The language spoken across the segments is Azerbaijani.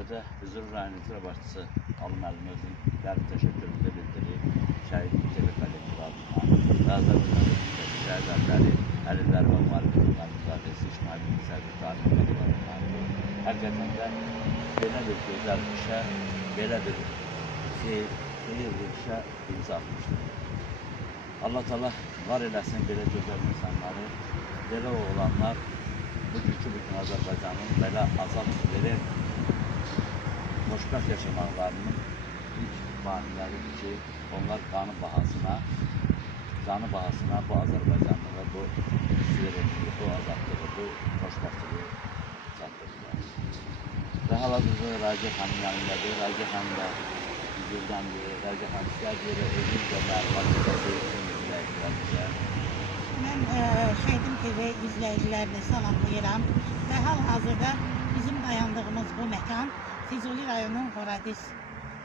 görə də Füzuli rayon icra başçısı Ali müəllimimizin dərin təşəkkürümüzü bildirir. Şəhid telekollektiv adına və Azərbaycan şəhid əlləri, əlilləri və müəllimlərin müdafiəsi ictimai müsəvvir tarixində dolanırlar. Həqiqətən də belə bir gözəl işə, belə bir xeyir bir işə imza atmışdır. Allah Teala var eləsin belə gözəl insanları, belə oğlanlar bugünkü bütün Azərbaycanın belə azad verib, xoşbəxt yaşamaqlarının ilk bahanələridir ki, onlar qanı bahasına bu Azərbaycanlığa, bu suverenliyi, bu azadlığı, bu xoşbəxtliyi çatdırırlar. Və hal-hazırda Raciə xanım yanındadır. Raciə xanım da Füzuli'dəndir. Raciə xanım istəyir özünüz də məlumat izləyicilərimizə. Mən Şəhidim TV izləyicilərini salamlayıram və hal-hazırda bizim dayandığımız bu məkan Füzuli rayonunun Horadiz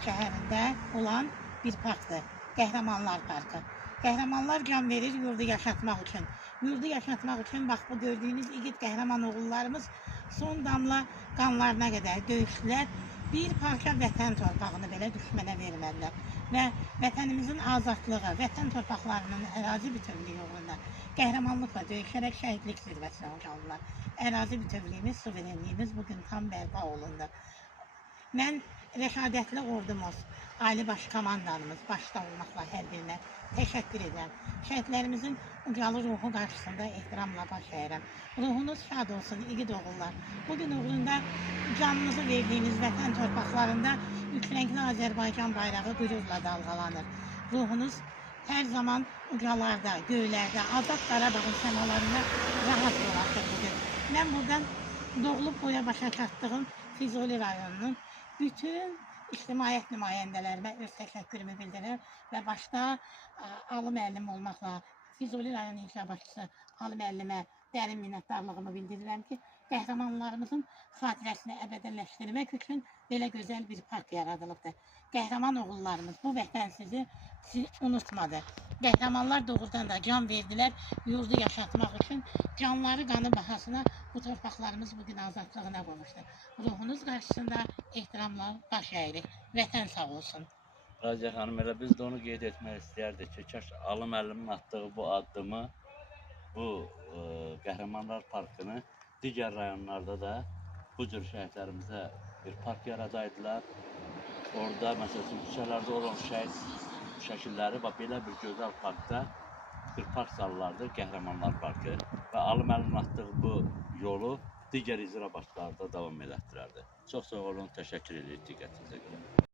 şəhərində olan bir parkdır. Qəhrəmanlar Parkı. Qəhrəmanlar can verir yurdu yaşatmaq üçün. Yurdu yaşatmaq üçün bax bu gördüyünüz igid qəhrəman oğullarımız son damla qanlarına qədər döyüşdülər. Bir parça vətən torpağını belə düşmənə vermədilər. Və vətənimizin azadlığı, vətən torpaqlarının ərazi bütövlüyü uğrunda qəhrəmanlıqla döyüşərək şəhidlik zirvəsinə ucaldılar. Ərazi bütövlüyümüz, suverenliyimiz bugün tam bərpa olundu. Mən rəşadətli ordumuz, Ali Baş Komandanımız başda olmaqla hər birinə təşəkkür edirəm. Şəhidlərimizin ucalı ruhu qarşısında ehtiramla baş əyirəm. Ruhunuz şad olsun, igid oğullar. Bugün uğrunda canınızı verdiyiniz vətən torpaqlarında üç-rəngli Azərbaycan bayrağı qürurla dalğalanır. Ruhunuz hər zaman ucalarda, göylərdə, azad Qarabağın səmalarında rahat dolaşır bugün. Mən buradan doğulub boya başa çatdığım Füzuli rayonunun bütün ictimaiyyət nümayəndələrimə öz təşəkkürümü bildirirəm və başda Ali müəllim olmaqla Füzuli rayon icra başçısı Ali müəllimə dərin minnətdarlığımı bildirirəm ki, qəhrəmanlarımızın xatirəsini əbədəlləşdirmək üçün belə gözəl bir park yaradılıbdır. Qəhrəman oğullarımız bu vətən sizi unutmadı. Qəhrəmanlar doğrudan da can verdilər yurdu yaşatmaq üçün. Canları qanı bahasına bu torpaqlarımız bugün azadlığına qovuşdu. Ruhunuz qarşısında ehtiramla baş əyirik. Vətən sağ olsun. Raciə xanım, elə biz də onu qeyd etmək istəyərdik ki, kaş Ali müəllimin atdığı bu addımı, bu Qəhrəmanlar Parkını digər rayonlarda da bu cür şəhidlərimizə bir park yaradaydılar. Orada, məsələn, küçələrdə olan şəhid şəkilləri və belə bir gözəl parkda bir park sallardı, Qəhrəmanlar Parkı. Və Ali müəllimin atdığı bu yolu digər icra başçıları da davam elətdirərdi. Çox sağ olun, təşəkkür edirik diqqətinizə görə.